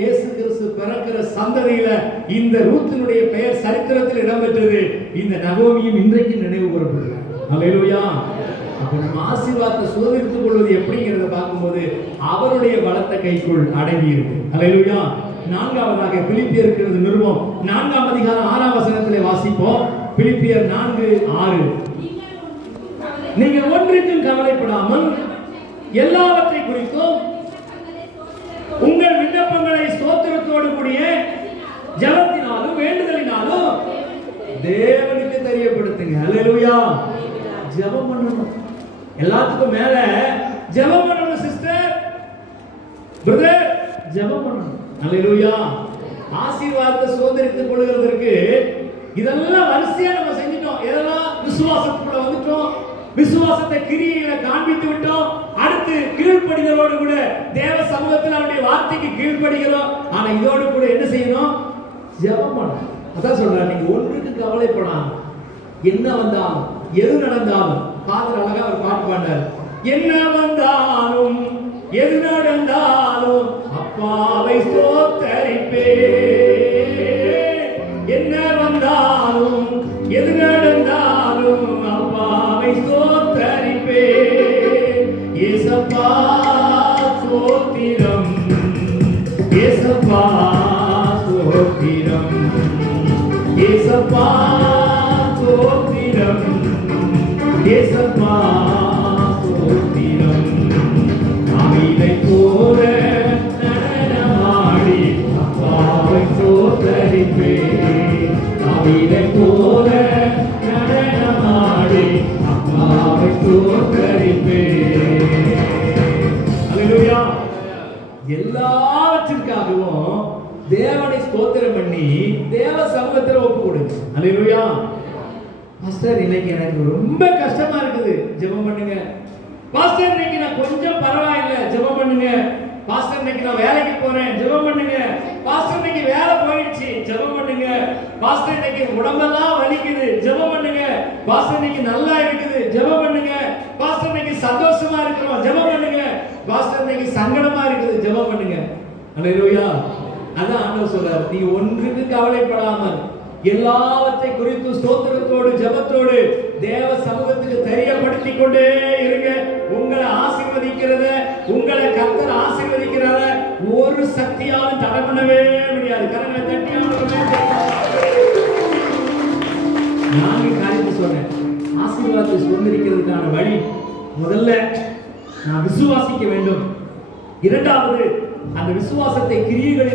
இயேசு கிறிஸ்து பிறக்கிற சந்ததியில இந்த ரூத்தினுடைய பெயர் சரித்திரத்தில் இடம்பெற்றது. இந்த நகோமியும் இன்றைக்கு நினைவு கூறப்படுகிறார். அல்லேலூயா. அப்ப நம்ம ஆசீர்வாதத்தை சுதந்திரித்துக் கொள்வது எப்படிங்கிறத பார்க்கும்போது அவருடைய பலத்த கைக்குள் அடங்கி இருக்கு. அல்லேலூயா. நான்காவதாக பிலிப்பியருக்கு நிருபம் 4ஆம் அதிகாரம் 6ஆம் வசனத்திலே வாசிப்போம். பிலிப்பியர் 4:6. நீங்கள் ஒன்றிற்கும் கவலைப்படாமல் எல்லாவற்றை குறித்தும் உங்கள் விண்ணப்பங்களை ஸ்தோத்திரத்தோடு கூடிய ஜெபத்தினாலும் வேண்டுதலினாலும் தேவனுக்கு தெரியப்படுத்துங்க. அல்லேலூயா. ஜெபம் பண்ணணும். எல்லாத்துக்கும் மேல ஜெபம் பண்ணணும். சிஸ்டர், பிரதர், ஜெபம் பண்ணணும். அல்லேலூயா. ஆசீர்வாதத்தை சுதந்திரித்துக் கொள்கிறதற்கு இதெல்லாம் வரிசையா நம்ம செஞ்சிட்டோம். இதெல்லாம் விசுவாசத்துக்குள்ள வந்துட்டோம். விசுவாசத்தை கிரியையில காண்பித்து விட்டோம். அடுத்து கீழ்ப்படிதலோடு கூட தேவ சமூகத்தில் அவருடைய வார்த்தைக்கு கீழ்ப்படுகிறோம். ஆனா இதோடு கூட என்ன செய்யணும்? ஜெபம் பண்ணணும். அதான் சொல்றேன், நீங்க ஒன்றுக்கு கவலைப்படாம என்ன வந்தாலும் எது நடந்தாலும், ஃபாதர் அழகா ஒரு பாட்டு பாடுறார். என்ன வந்தாலும் எது நடந்தாலும் அப்பாவை ஸ்தோத்தரிப்பே. என்ன வந்தாலும் எது நடந்தாலும் அப்பாவை ஸ்தோத்தரிப்பே. ஏசப்பா ஸ்தோத்திரம், ஏசப்பா ஸ்தோத்திரம், ஏசப்பா ஸ்தோத்திரம், ஏசப்பா ஸ்தோத்திரம். அமிதை போல நடனமாடி அப்பாவை ஸ்தோத்தரிப்பே. அமிதை போல நடனமாடி அப்பாவை ஸ்தோத்தரிப்பே. அல்லேலூயா. எல்லாவற்றிற்காகவும் தேவனை ஸ்தோத்திரம் பண்ணி தேவ சமூகத்தில் ஒப்பு கொடுங்க. அல்லேலூயா. பாஸ்டர், இன்னைக்கு எனக்கு ரொம்ப கஷ்டமா இருக்குது, ஜெபம் பண்ணுங்க. பாஸ்டர், இன்னைக்கு நான் கொஞ்சம் பரவாயில்லை, ஜெபம் பண்ணுங்க. பாஸ்டர், இன்னைக்கு நான் வேலைக்கு போறேன், ஜெபம் பண்ணுங்க. பாஸ்டர், இன்னைக்கு வேலை போயிடுச்சு, ஜெபம் பண்ணுங்க. பாஸ்டர், இன்னைக்கு உடம்பெல்லாம் வலிக்குது, ஜெபம் பண்ணுங்க. பாஸ்டர், இன்னைக்கு நல்லா இருக்குது, ஜெபம் பண்ணுங்க. பாஸ்டர், இன்னைக்கு சந்தோஷமா இருக்கிறோம், ஜெபம் பண்ணுங்க. பாஸ்டர், இன்னைக்கு சங்கடமா இருக்குது, ஜெபம் பண்ணுங்க. அல்லேலூயா. அதான் ஆண்டவர் சொல்றார், நீ ஒன்றுக்கு கவலைப்படாமல் எல்லாவற்றை குறித்து ஸ்தோத்திரத்தோடு ஜெபத்தோடு தேவ சமூகத்துக்கு தெரியப்படுத்திக் கொண்டே இருங்க. உங்களை ஆசீர்வதிக்கிறத, உங்களை கர்த்தர் ஆசீர்வதிக்கிறத ஒரு சக்தியாலும் தடை பண்ணவே முடியாது. கரங்களை தட்டி நான்கு காரியத்தை சொன்னேன். ஆசீர்வாதத்தை சுதந்திரிக்கிறதுக்கான வழி, முதல்ல நான் விசுவாசிக்க வேண்டும். இரண்டாவது, அந்த விசுவாசத்தை கிரியைகளில்